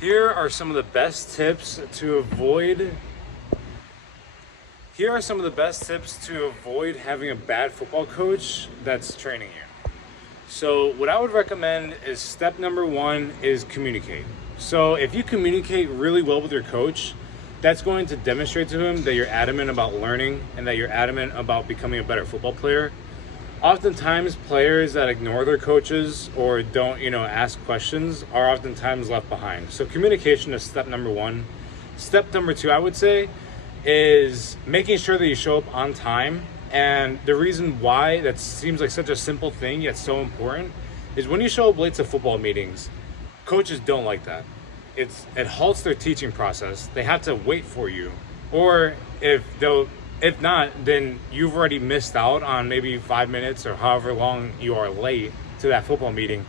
Here are some of the best tips to avoid. Here are some of the best tips to avoid having a bad football coach that's training you. So what I would recommend is step number one is communicate. So if you communicate really well with your coach, that's going to demonstrate to him that you're adamant about learning and that you're adamant about becoming a better football player. Oftentimes players that ignore their coaches or don't, ask questions are oftentimes left behind. So communication is step number one. Step number two, I would say, is making sure that you show up on time. And the reason why that seems like such a simple thing yet so important is when you show up late to football meetings, coaches don't like that. It halts their teaching process. They have to wait for you. Or if not, then you've already missed out on maybe 5 minutes or however long you are late to that football meeting.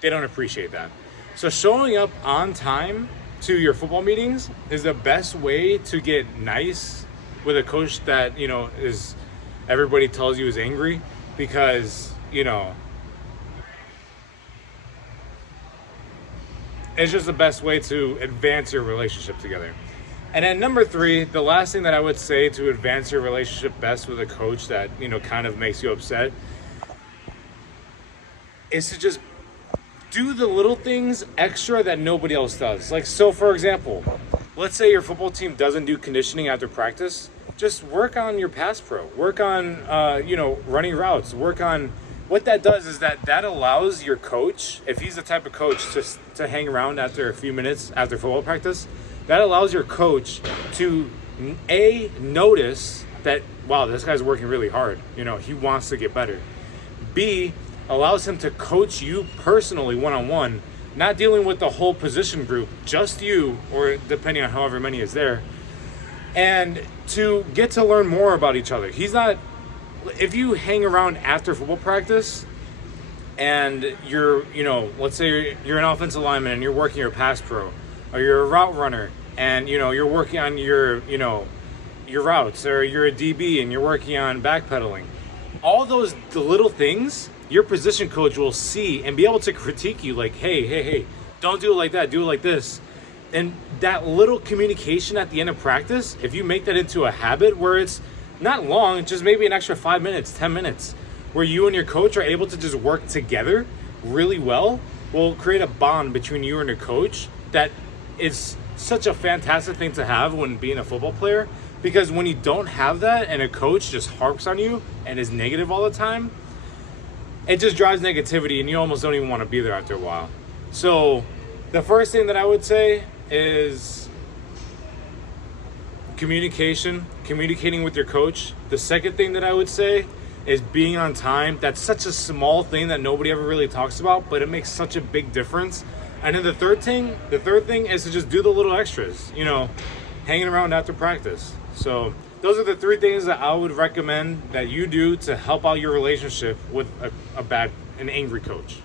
They don't appreciate that. So showing up on time to your football meetings is the best way to get nice with a coach that, is everybody tells you is angry, because, it's just the best way to advance your relationship together. And then number three, the last thing that I would say to advance your relationship best with a coach that, kind of makes you upset is to just do the little things extra that nobody else does. Like, so for example, let's say your football team doesn't do conditioning after practice. Just work on your pass pro, work on, running routes, work on. What that does is that allows your coach, if he's the type of coach to hang around after a few minutes after football practice, that allows your coach to notice that, wow, this guy's working really hard. He wants to get better. B, allows him to coach you personally one-on-one, not dealing with the whole position group, just you, or depending on however many is there, and to get to learn more about each other. If you hang around after football practice and you're, let's say you're an offensive lineman and you're working your pass pro, or you're a route runner and, you're working on your routes, or you're a DB and you're working on backpedaling. All the little things your position coach will see and be able to critique you like, hey, don't do it like that, do it like this. And that little communication at the end of practice, if you make that into a habit where it's not long, just maybe an extra 5 minutes, 10 minutes, where you and your coach are able to just work together really well, will create a bond between you and your coach that is such a fantastic thing to have when being a football player. Because when you don't have that and a coach just harps on you and is negative all the time, it just drives negativity and you almost don't even want to be there after a while. So the first thing that I would say is communicating with your coach. The second thing that I would say is being on time. That's such a small thing that nobody ever really talks about, but it makes such a big difference. And then the third thing is to just do the little extras, hanging around after practice. So those are the three things that I would recommend that you do to help out your relationship with an angry coach.